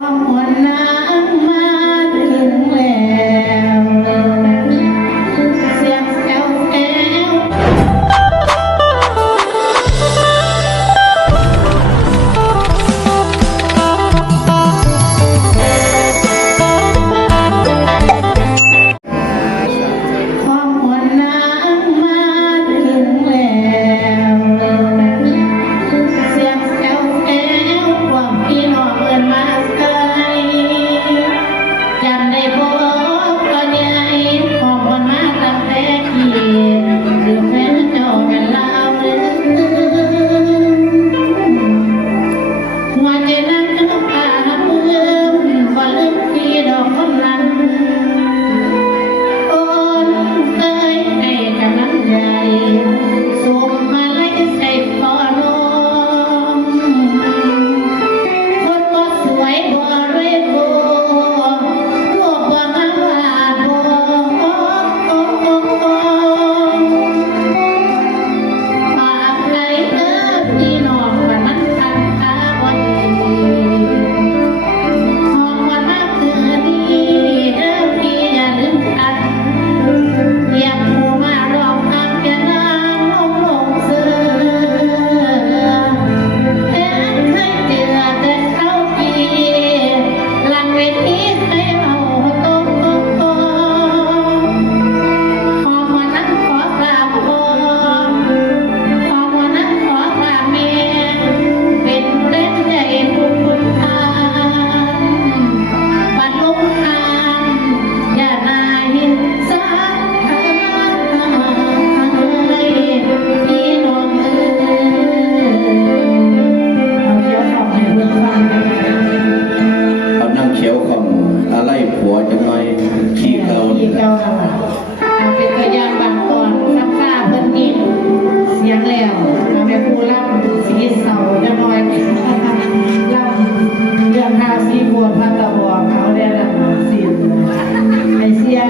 หวนน้ำมาถึงแล้วเสียงแซวแซวความหวนน้ำมาถึงแล้วเสียงแซวแซวความพี่น้องเอิ้นมาใส่จำได้บ่ก็ใหญ่ของมันมาตั้งแต่ที่คือแฟนเจ้าแม่นลาวเด้อหัวใจนั้นจะต้องพาเมื่อบ่ลืมพี่ดอกคนนั้นโอนเคยให้กำลังใจส่งมาลัยใส่คอน้องคนบ่สวยบ่รวยบ่พวกบ่งามว่าบ่ฝากใจเด้อพี่น้องว่ามันทันตาบ่ดีของวันมาคืนนี้เด้อพี่อย่าลืมกันเรียกผู้มาร้องตามแก่นางลงเสือแม้เคยเจอแต่เขาที่หลังเวทีให้เอาตกขอวันนั้นขอกราบพ่อขอวันนั้นขอกราบแม่เป็นแรงใจทุกทางบัดลงทางอย่านายสาเลยพี่น้องเอ๋ยเอาเขียวเข้าให้เบิ่งฟังกัน เอานั่งเขียวของอะไรผัวจังหน่อยขี้เกา ที่เก่าแล้วค่ะเอาเป็นตัวอย่างบางตอนซักผ้าเพิ่นนี่เสียงแล้วเอาแม่ครูรับสีเสาจะน้อยรับเรื่องข้าวสีโบดพัตตะบองเขาได้รับสีไอเสียง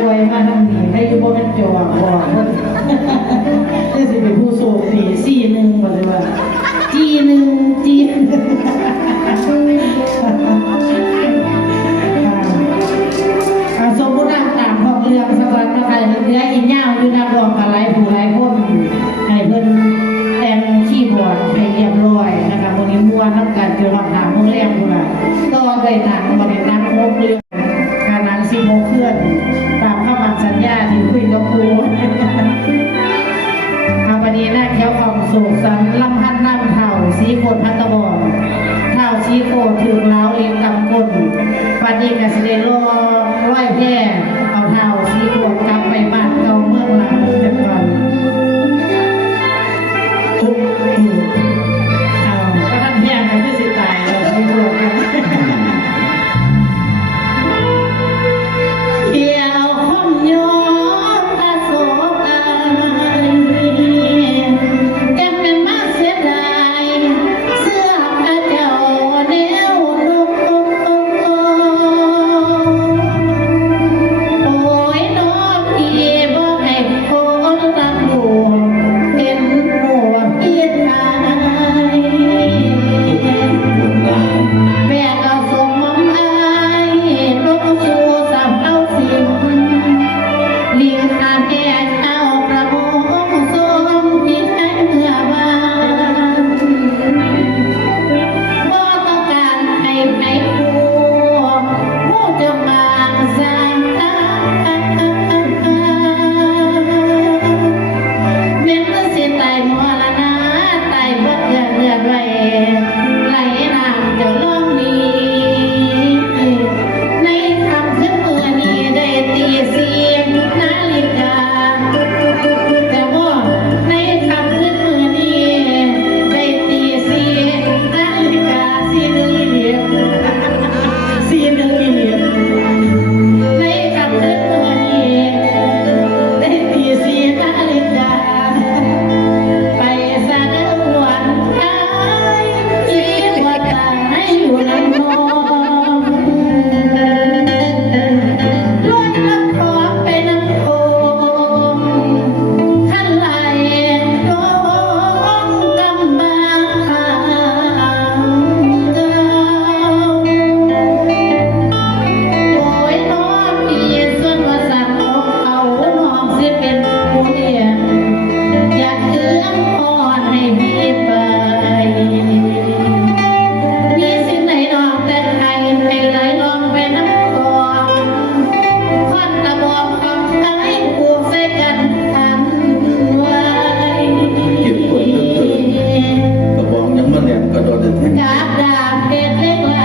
รวยมาทำนี่ให้อยู่บ่เป็นจอบอกเพิ่นนี่สิเป็นผู้โชคดี41บ่เลยว่าจี1สมมุติตามของเรื่องสวัสดิ์นะคะเหลืออีกยาวอยู่นักร้องกันหลายผู้หลายคนให้เพิ่นแต่งคีย์บอร์ดให้เรียบร้อยนะคะวันนี้ม่วนนำกันจนฮอดถามโรงแรมพุ่นน่ะต่อด้วยหนังบ่ได้หนัง6เรื่องหนัง16เครื่องตามคำมั่นสัญญาที่คุยกับครูเอาวันนี้นะแก้วของสุขสันต์ลำพันธ์น้ำเท่าสีโคตรพัตตะบองเท่าสีโคตรถึงเล้าเองกำกลวันนี้ก็สิได้ร้อยแพร่เอาเท่าสีโคตรกลับไปบ้านเก่าเมืองหลังกันก่อนเอาก็ท่านแพร่ก็คือสิตายแล้วสีโคตรกันเกี่ยวข้องย้อนตาโศกอายแก้มเป็นมาเสียดายเสื้อผ้าเจ้าแนวนุ่ง าเพชรเล็กไหล